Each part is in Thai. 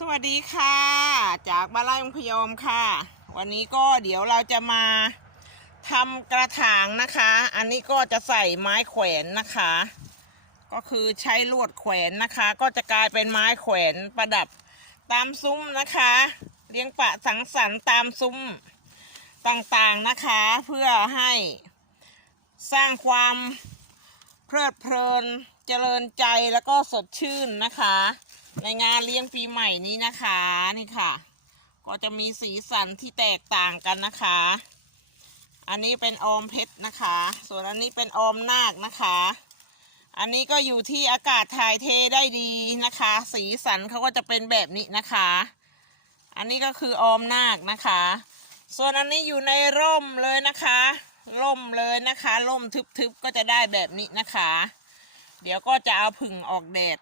สวัสดีค่ะ จากบ้านไร่องพยอมค่ะ วันนี้ก็เดี๋ยวเราจะมาทำกระถางนะคะ อันนี้ก็จะใส่ไม้แขวนนะคะ ก็คือใช้ลวดแขวนนะคะ ก็จะกลายเป็นไม้แขวนประดับตามซุ้มนะคะ เลี้ยงปะสังสรรค์ตามซุ้มต่างๆนะคะ เพื่อให้สร้างความเพลิดเพลินเจริญใจแล้วก็สดชื่นนะคะ ในงานเลี้ยงปีใหม่นี้นะคะนี่ค่ะ ก็จะมีสีสันที่แตกต่างกันนะคะ อันนี้เป็นออมเพชรนะคะ ส่วนอันนี้เป็นออมนาคนะคะ อันนี้ก็อยู่ที่อากาศถ่ายเทได้ดีนะคะ สีสันเขาก็จะเป็นแบบนี้นะคะ อันนี้ก็คือออมนาคนะคะ ส่วนอันนี้อยู่ในร่มเลยนะคะร่มเลยนะคะร่มทึบๆก็จะได้แบบนี้นะคะ เดี๋ยวก็จะเอาผึ่งออกแดด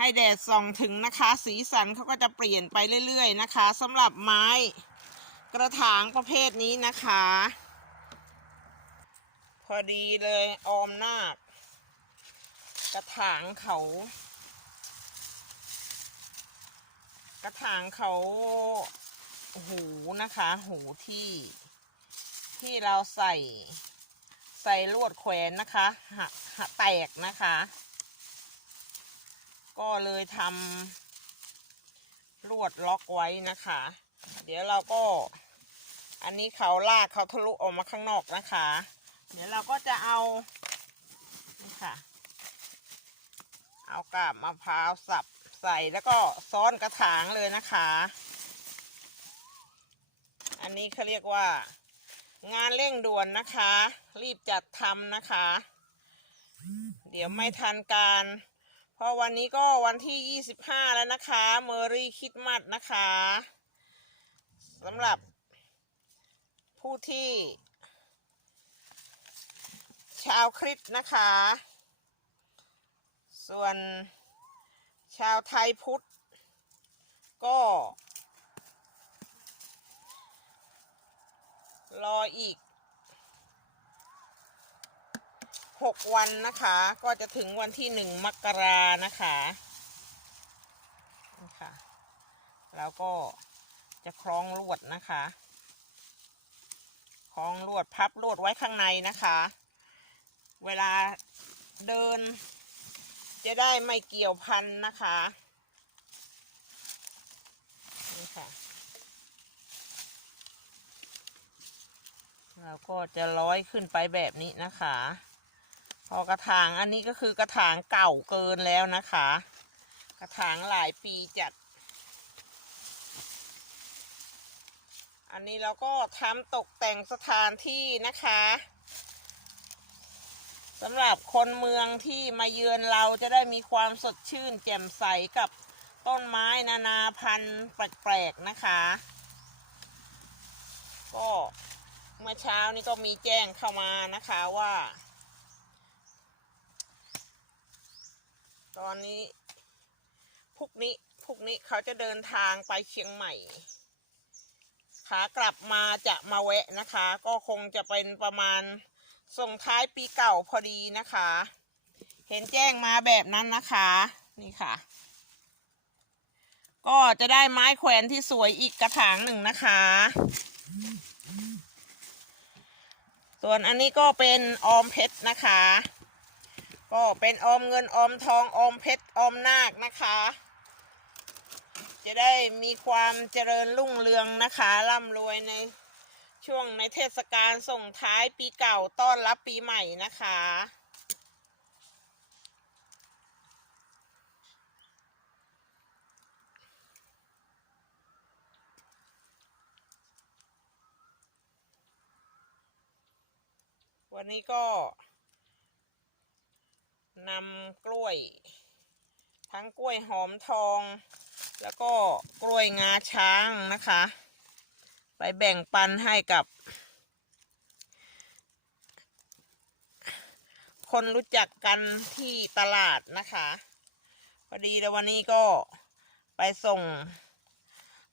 ให้แดดส่องถึงนะคะ สีสันเขาก็จะเปลี่ยนไปเรื่อยๆนะคะสำหรับไม้กระถางประเภทนี้นะคะ พอดีเลยออมนาคกระถางเขา กระถางเขาหูนะคะ หูที่ที่เราใส่ใส่ลวดแขวนนะคะหักหักแตกนะคะ ก็เลยทำลวดล็อกไว้นะคะ เดี๋ยวเราก็ อันนี้เขาลากเขาทะลุออกมาข้างนอกนะคะ เดี๋ยวเราก็จะเอานี่ค่ะ เอากาบมะพร้าวสับใส่แล้วก็ซ้อนกระถางเลยนะคะ อันนี้เขาเรียกว่า งานเร่งด่วนนะคะ รีบจัดทำนะคะ เดี๋ยวไม่ทันการ พราะวันนี้ก็วันที่25แล้วนะคะเมอรี่คิดมัดนะคะสำหรับผู้ที่ ชาวคริสต์นะคะ ส่วนชาวไทยพุทธ ก็ รออีก หกวันนะคะ ก็จะถึงวันที่หนึ่งมกรานะคะนี่ค่ะแล้วก็จะคล้องลวดนะคะ คล้องลวดพับลวดไว้ข้างในนะคะ เวลาเดิน จะได้ไม่เกี่ยวพันนะคะนี่ค่ะเราก็จะร้อยขึ้นไปแบบนี้นะคะ พอกระถางอันนี้ก็คือกระถางเก่าเกินแล้วนะคะ กระถางหลายปีจัด อันนี้เราก็ทำตกแต่งสถานที่นะคะสำหรับคนเมืองที่มาเยือนเราจะได้มีความสดชื่น แจ่มใสกับต้นไม้นานาพันธุ์แปลกๆนะคะ ก็เมื่อเช้านี้ก็มีแจ้งเข้ามานะคะว่า ตอนนี้พรุ่งนี้พรุ่งนี้เขาจะเดินทางไปเชียงใหม่ขากลับมาจะมาแวะนะคะ ก็คงจะเป็นประมาณส่งท้ายปีเก่าพอดีนะคะ เห็นแจ้งมาแบบนั้นนะคะ นี่ค่ะ ก็จะได้ไม้แขวนที่สวยอีกกระถางหนึ่งนะคะ ส่วนอันนี้ก็เป็นออมเพชรนะคะ ก็เป็นออมเงินออมทองออมเพชรออมนาคนะคะ จะได้มีความเจริญรุ่งเรืองนะคะร่ำรวยในช่วงในเทศกาลส่งท้ายปีเก่าต้อนรับปีใหม่นะคะ วันนี้ก็ นำกล้วย ทั้งกล้วยหอมทอง แล้วก็กล้วยงาช้างนะคะ ไปแบ่งปันให้กับ คนรู้จักกันที่ตลาดนะคะพอดีแล้ววันนี้ก็ไปส่ง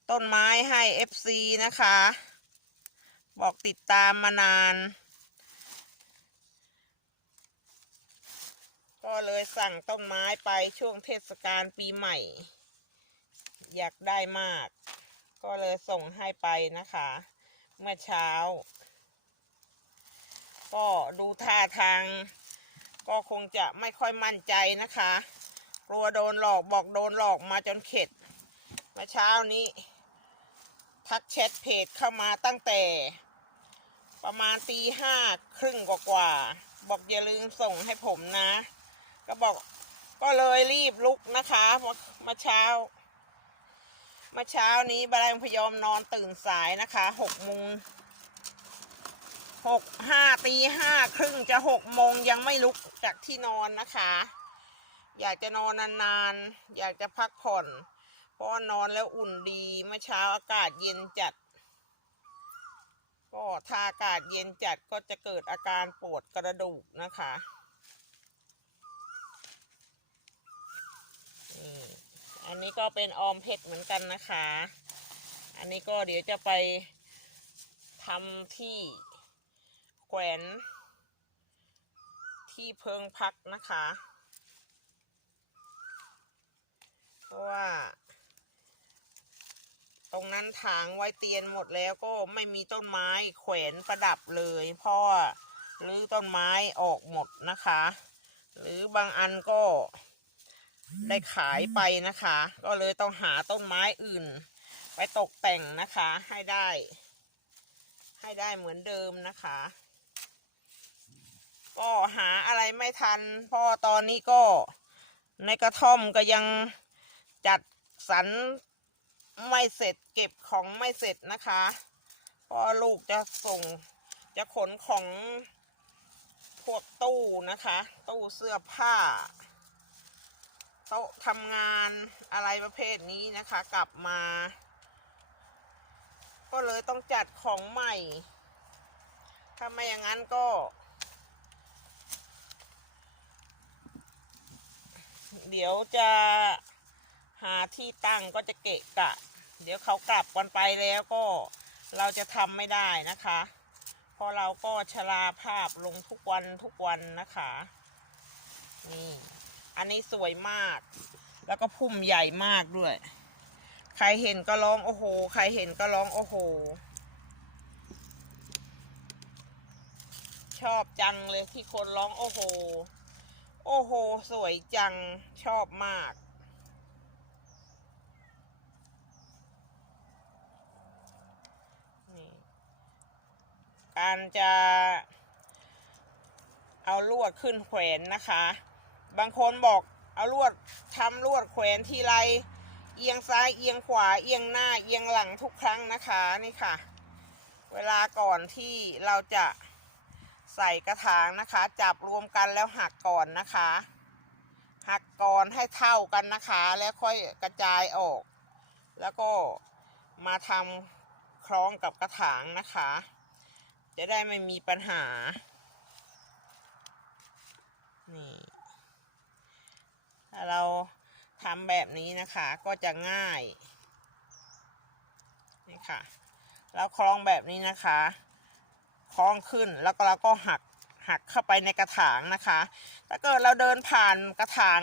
ต้นไม้ให้ FC นะคะ บอกติดตามมานาน ก็เลยสั่งต้นไม้ไปช่วงเทศกาลปีใหม่ อยากได้มาก ก็เลยส่งให้ไปนะคะ เมื่อเช้า ก็ดูท่าทาง ก็คงจะไม่ค่อยมั่นใจนะคะกลัวโดนหลอกบอกโดนหลอกมาจนเข็ดเมื่อเช้านี้ ทักแชทเพจเข้ามาตั้งแต่ ประมาณตีห้าครึ่งกว่าๆบอกอย่าลืมส่งให้ผมนะ ก็บอกก็เลยรีบลุกนะคะมื่อเช้ามื่อเช้านี้บาลายพยอมนอนตื่นสายนะคะหกโมงหกห้าตีห้าครึ่งจะหกโมงยังไม่ลุกจากที่นอนนะคะ อยากจะนอนนานๆ อยากจะพักผ่อนเพราะนอนแล้วอุ่นดีเมื่อเช้าอากาศเย็นจัด ก็ถ้าอากาศเย็นจัดก็จะเกิดอาการปวดกระดูกนะคะ อันนี้ก็เป็นออมเพชรเหมือนกันนะคะ อันนี้ก็เดี๋ยวจะไปทำที่แขวนที่เพิงพักนะคะ เพราะว่า ตรงนั้นถางไว้เตียนหมดแล้วก็ไม่มีต้นไม้แขวนประดับเลยเพราะว่ารื้อต้นไม้ออกหมดนะคะ หรือบางอันก็ ได้ขายไปนะคะ ก็เลยต้องหาต้นไม้อื่น ไปตกแต่งนะคะ ให้ได้ ให้ได้เหมือนเดิมนะคะ ก็หาอะไรไม่ทันเพราะตอนนี้ก็ในกระท่อมก็ยังจัดสรรไม่เสร็จเก็บของไม่เสร็จนะคะพราะลูกจะส่งจะขนของพวกตู้นะคะ ตู้เสื้อผ้า โต๊ะทำงานอะไรประเภทนี้นะคะ กลับมา ก็เลยต้องจัดของใหม่ ถ้าไม่อย่างนั้นก็ เดี๋ยวจะหาที่ตั้งก็จะเกะกะ เดี๋ยวเขากลับกันไปแล้วก็เราจะทำไม่ได้นะคะเพราะเราก็ชราภาพลงทุกวันทุกวันนะคะ นี่ อันนี้สวยมาก แล้วก็พุ่มใหญ่มากด้วย ใครเห็นก็ร้องโอ้โห ใครเห็นก็ร้องโอ้โห ชอบจังเลยที่คนร้องโอ้โห โอ้โห สวยจังชอบมากการจะเอาลวดขึ้นแขวนนะคะ บางคนบอกเอาลวดทำลวดแขวนทีไรเอียงซ้ายเอียงขวาเอียงหน้าเอียงหลังทุกครั้งนะคะนี่ค่ะ เวลาก่อนที่เราจะใส่กระถางนะคะ จับรวมกันแล้วหักก่อนนะคะ หักก่อนให้เท่ากันนะคะ แล้วค่อยกระจายออก แล้วก็มาทำคล้องกับกระถางนะคะ จะได้ไม่มีปัญหานี่ เราทำแบบนี้นะคะก็จะง่ายนี่ค่ะแล้วคล้องแบบนี้นะคะคล้องขึ้นแล้วก็เราก็หักหักเข้าไปในกระถางนะคะ ถ้าเกิดเราเดินผ่านกระถาง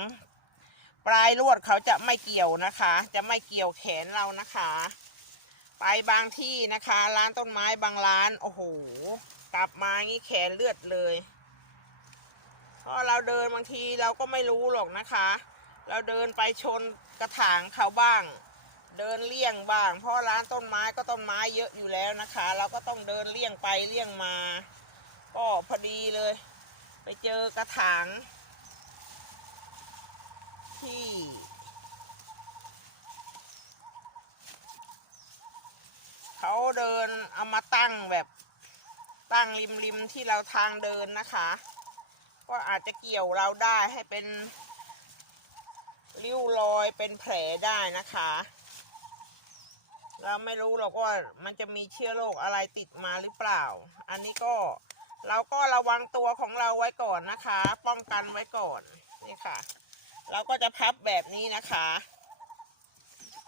ปลายลวดเขาจะไม่เกี่ยวนะคะ จะไม่เกี่ยวแขนเรานะคะ ไปบางที่นะคะ ร้านต้นไม้บางร้านโอ้โหกลับมางี้แขนเลือดเลยเพราะเราเดินบางทีเราก็ไม่รู้หรอกนะคะ เราเดินไปชนกระถางเขาบ้าง เดินเลี่ยงบ้าง เพราะร้านต้นไม้ก็ต้นไม้เยอะอยู่แล้วนะคะ เราก็ต้องเดินเลี่ยงไปเลี่ยงมา ก็พอดีเลย ไปเจอกระถาง ที่เขาเดินเอามาตั้งแบบตั้งริมริมที่เราทางเดินนะคะ ก็อาจจะเกี่ยวเราได้ให้เป็น ริ้วรอยเป็นแผลได้นะคะ เราไม่รู้หรอกว่ามันจะมีเชื้อโรคอะไรติดมาหรือเปล่า อันนี้ก็เราก็ระวังตัวของเราไว้ก่อนนะคะ ป้องกันไว้ก่อนนี่ค่ะ เราก็จะพับแบบนี้นะคะ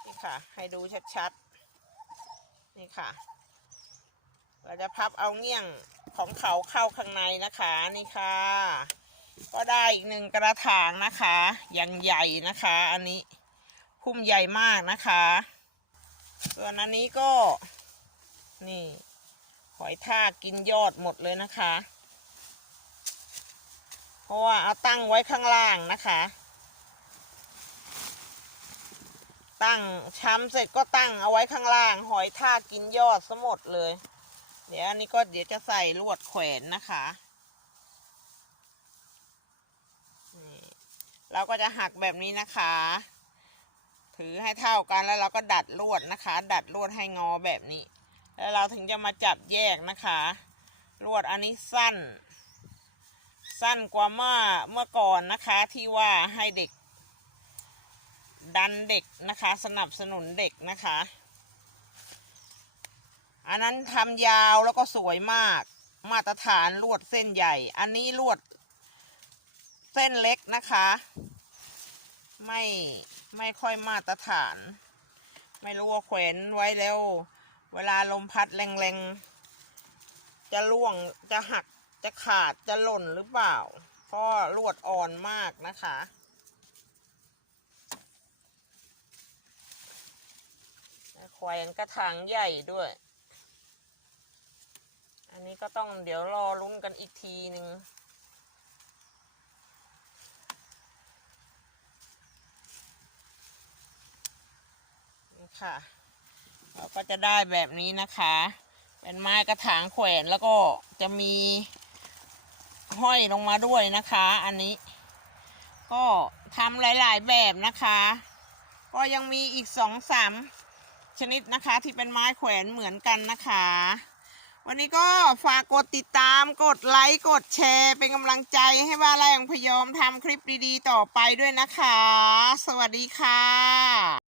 นี่ค่ะ ให้ดูชัดๆนี่ค่ะ เราจะพับเอาเงี้ยงของเขาเข้าข้างในนะคะนี่ค่ะ ก็ได้อีกหนึ่งกระถางนะคะย่างใหญ่นะคะ อันนี้พุ่มใหญ่มากนะคะ ส่วนอันนี้ก็นี่หอยทากกินยอดหมดเลยนะคะ เพราะว่าเอาตั้งไว้ข้างล่างนะคะ ตั้งช้ำเสร็จก็ตั้งเอาไว้ข้างล่าง หอยทากกินยอดซะหมดเลย เดี๋ยวอันนี้ก็เดี๋ยวจะใส่ลวดแขวนนะคะ เราก็จะหักแบบนี้นะคะ ถือให้เท่ากันแล้วเราก็ดัดลวดนะคะ ดัดลวดให้งอแบบนี้ แล้วเราถึงจะมาจับแยกนะคะ ลวดอันนี้สั้น สั้นกว่าเมื่อเมื่อก่อนนะคะที่ว่าให้เด็ก ดันเด็กนะคะ สนับสนุนเด็กนะคะ อันนั้นทำยาวแล้วก็สวยมากมาตรฐานลวดเส้นใหญ่ อันนี้ลวด เส้นเล็กนะคะ ไม่ไม่ค่อยมาตรฐาน ไม่รู้ว่าแขวนไว้แล้ว เวลาลมพัดแรงๆ จะล่วงจะหักจะขาดจะหล่นหรือเปล่า เพราะลวดอ่อนมากนะคะแขวนกระถางใหญ่ด้วย อันนี้ก็ต้องเดี๋ยวรอลุ้นกันอีกทีหนึ่ง ค่ะเราก็จะได้แบบนี้นะคะ เป็นไม้กระถางแขวนแล้วก็จะมีห้อยลงมาด้วยนะคะ อันนี้ ก็ทำหลาย ๆ แบบนะคะ ก็ยังมีอีกสองสามชนิดนะคะที่เป็นไม้แขวนเหมือนกันนะคะ วันนี้ก็ฝากกดติดตามกดไลค์กดแชร์ เป็นกำลังใจให้ว่าแรงพยอมทำคลิปดี ๆ ต่อไปด้วยนะคะ สวัสดีค่ะ